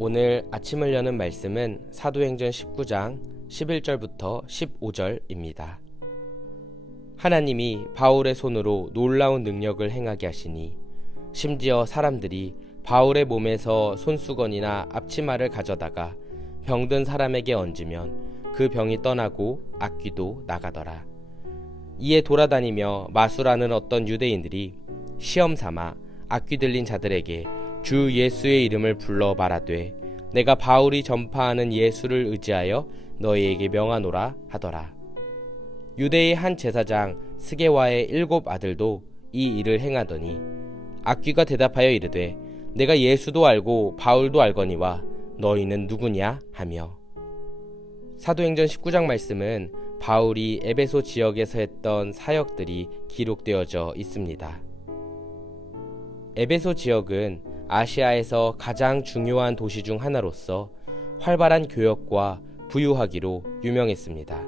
오늘 아침을 여는 말씀은 사도행전 19장 11절부터 15절입니다. 하나님이 바울의 손으로 놀라운 능력을 행하게 하시니 심지어 사람들이 바울의 몸에서 손수건이나 앞치마를 가져다가 병든 사람에게 얹으면 그 병이 떠나고 악귀도 나가더라. 이에 돌아다니며 마수라는 어떤 유대인들이 시험 삼아 악귀 들린 자들에게 주 예수의 이름을 불러 말하되 내가 바울이 전파하는 예수를 의지하여 너희에게 명하노라 하더라. 유대의 한 제사장 스게와의 7 아들도 이 일을 행하더니 악귀가 대답하여 이르되 내가 예수도 알고 바울도 알거니와 너희는 누구냐 하며. 사도행전 19장 말씀은 바울이 에베소 지역에서 했던 사역들이 기록되어져 있습니다. 에베소 지역은 아시아에서 가장 중요한 도시 중 하나로서 활발한 교역과 부유하기로 유명했습니다.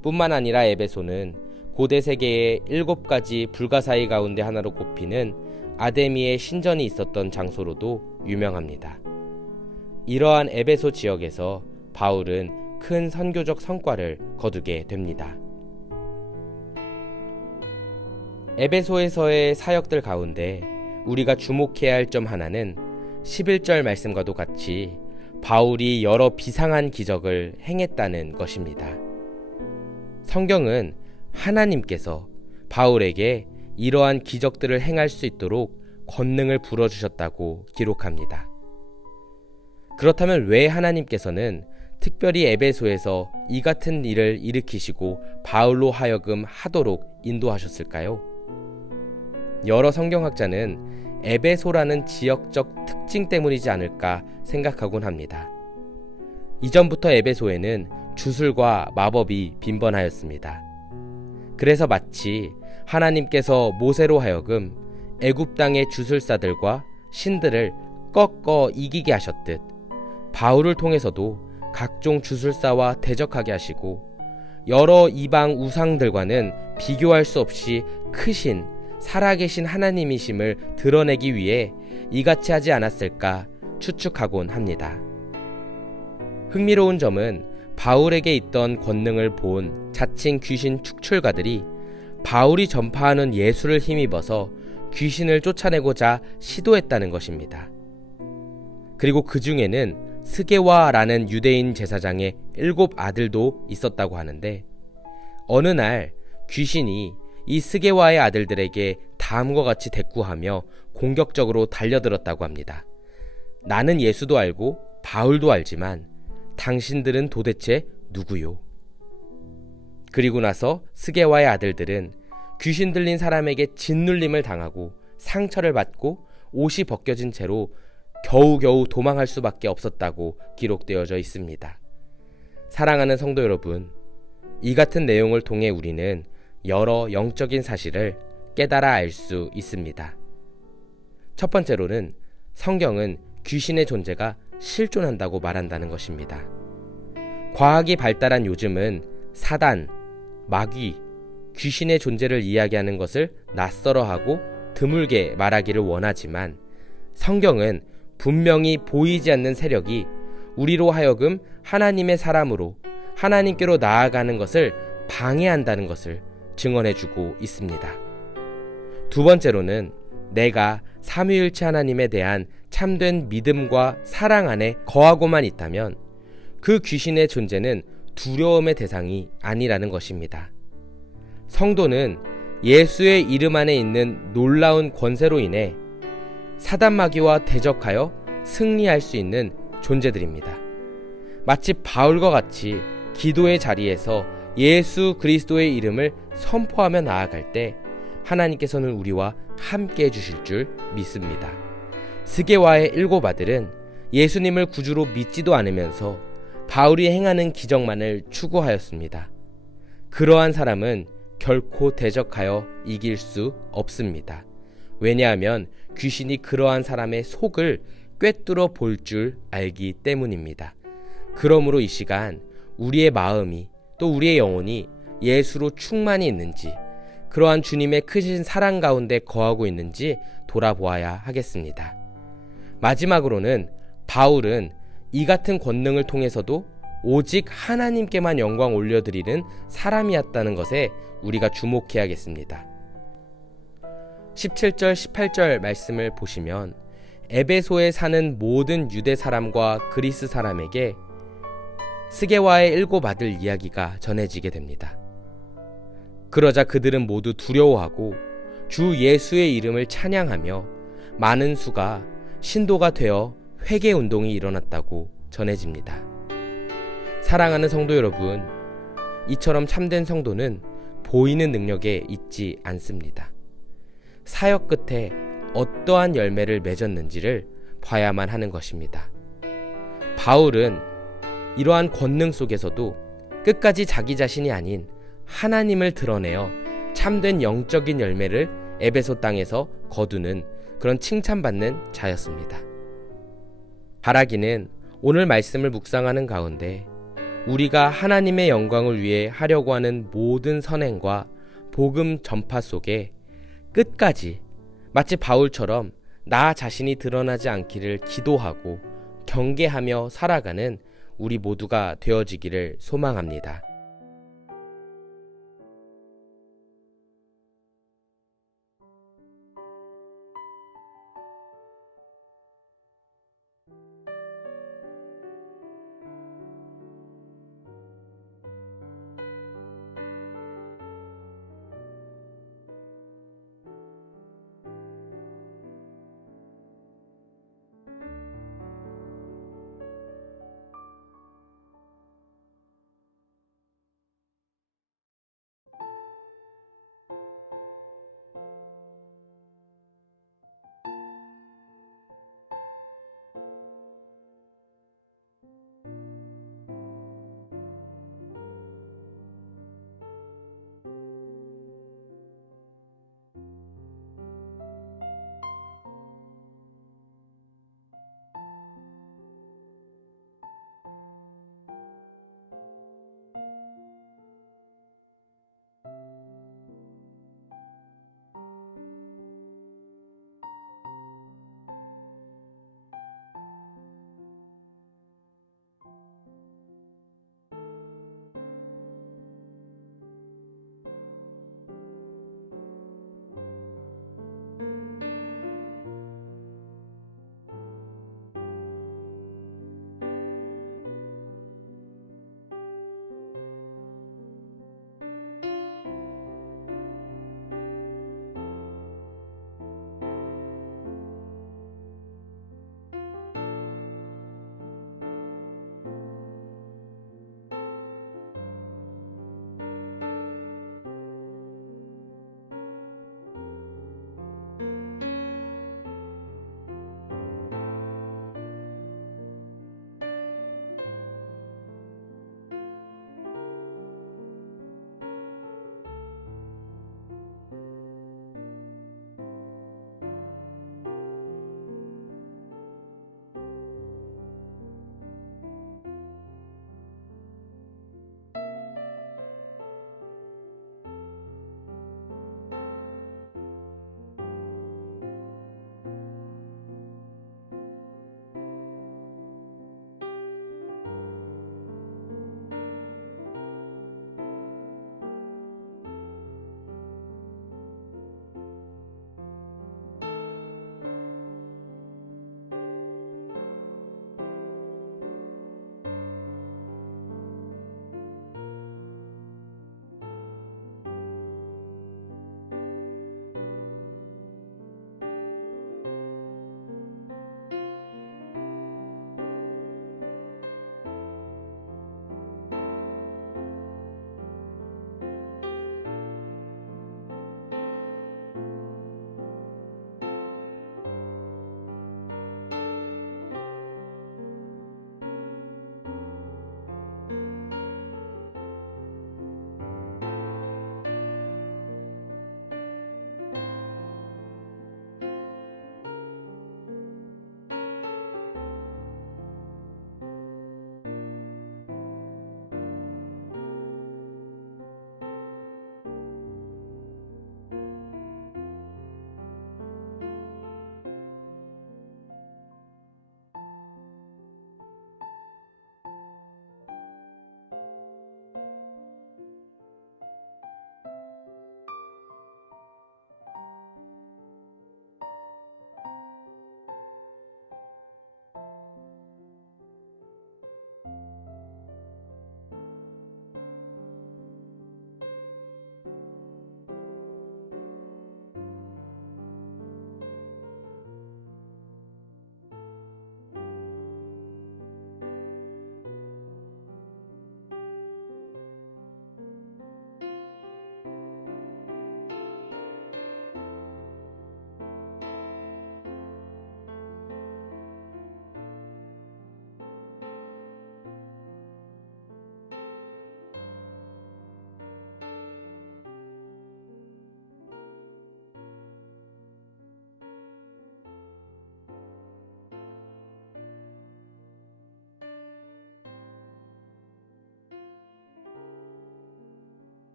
뿐만 아니라 에베소는 고대 세계의 7가지 불가사의 가운데 하나로 꼽히는 아데미의 신전이 있었던 장소로도 유명합니다. 이러한 에베소 지역에서 바울은 큰 선교적 성과를 거두게 됩니다. 에베소에서의 사역들 가운데 우리가 주목해야 할 점 하나는 11절 말씀과도 같이 바울이 여러 비상한 기적을 행했다는 것입니다. 성경은 하나님께서 바울에게 이러한 기적들을 행할 수 있도록 권능을 불어주셨다고 기록합니다. 그렇다면 왜 하나님께서는 특별히 에베소에서 이 같은 일을 일으키시고 바울로 하여금 하도록 인도하셨을까요? 여러 성경학자는 에베소라는 지역적 특징 때문이지 않을까 생각하곤 합니다. 이전부터 에베소에는 주술과 마법이 빈번하였습니다. 그래서 마치 하나님께서 모세로 하여금 애굽 땅의 주술사들과 신들을 꺾어 이기게 하셨듯 바울을 통해서도 각종 주술사와 대적하게 하시고 여러 이방 우상들과는 비교할 수 없이 크신 살아계신 하나님이심을 드러내기 위해 이같이 하지 않았을까 추측하곤 합니다. 흥미로운 점은 바울에게 있던 권능을 본 자칭 귀신 축출가들이 바울이 전파하는 예수를 힘입어서 귀신을 쫓아내고자 시도했다는 것입니다. 그리고 그 중에는 스게와라는 유대인 제사장의 7 아들도 있었다고 하는데 어느 날 귀신이 이 스게와의 아들들에게 다음과 같이 대꾸하며 공격적으로 달려들었다고 합니다. 나는 예수도 알고 바울도 알지만 당신들은 도대체 누구요? 그리고 나서 스게와의 아들들은 귀신 들린 사람에게 짓눌림을 당하고 상처를 받고 옷이 벗겨진 채로 겨우겨우 도망할 수밖에 없었다고 기록되어져 있습니다. 사랑하는 성도 여러분, 이 같은 내용을 통해 우리는 여러 영적인 사실을 깨달아 알 수 있습니다. 첫 번째로는 성경은 귀신의 존재가 실존한다고 말한다는 것입니다. 과학이 발달한 요즘은 사단, 마귀, 귀신의 존재를 이야기하는 것을 낯설어하고 드물게 말하기를 원하지만 성경은 분명히 보이지 않는 세력이 우리로 하여금 하나님의 사람으로 하나님께로 나아가는 것을 방해한다는 것을 증언해주고 있습니다. 두 번째로는 내가 삼위일체 하나님에 대한 참된 믿음과 사랑 안에 거하고만 있다면 그 귀신의 존재는 두려움의 대상이 아니라는 것입니다. 성도는 예수의 이름 안에 있는 놀라운 권세로 인해 사단 마귀와 대적하여 승리할 수 있는 존재들입니다. 마치 바울과 같이 기도의 자리에서 예수 그리스도의 이름을 선포하며 나아갈 때 하나님께서는 우리와 함께 해주실 줄 믿습니다. 스게와의 7 아들은 예수님을 구주로 믿지도 않으면서 바울이 행하는 기적만을 추구하였습니다. 그러한 사람은 결코 대적하여 이길 수 없습니다. 왜냐하면 귀신이 그러한 사람의 속을 꿰뚫어 볼 줄 알기 때문입니다. 그러므로 이 시간 우리의 마음이 또 우리의 영혼이 예수로 충만히 있는지 그러한 주님의 크신 사랑 가운데 거하고 있는지 돌아보아야 하겠습니다. 마지막으로는 바울은 이 같은 권능을 통해서도 오직 하나님께만 영광 올려드리는 사람이었다는 것에 우리가 주목해야겠습니다. 17절, 18절 말씀을 보시면 에베소에 사는 모든 유대 사람과 그리스 사람에게 스게와의 7 아들 이야기가 전해지게 됩니다. 그러자 그들은 모두 두려워하고 주 예수의 이름을 찬양하며 많은 수가 신도가 되어 회개 운동이 일어났다고 전해집니다. 사랑하는 성도 여러분, 이처럼 참된 성도는 보이는 능력에 있지 않습니다. 사역 끝에 어떠한 열매를 맺었는지를 봐야만 하는 것입니다. 바울은 이러한 권능 속에서도 끝까지 자기 자신이 아닌 하나님을 드러내어 참된 영적인 열매를 에베소 땅에서 거두는 그런 칭찬받는 자였습니다. 바라기는 오늘 말씀을 묵상하는 가운데 우리가 하나님의 영광을 위해 하려고 하는 모든 선행과 복음 전파 속에 끝까지 마치 바울처럼 나 자신이 드러나지 않기를 기도하고 경계하며 살아가는 우리 모두가 되어지기를 소망합니다.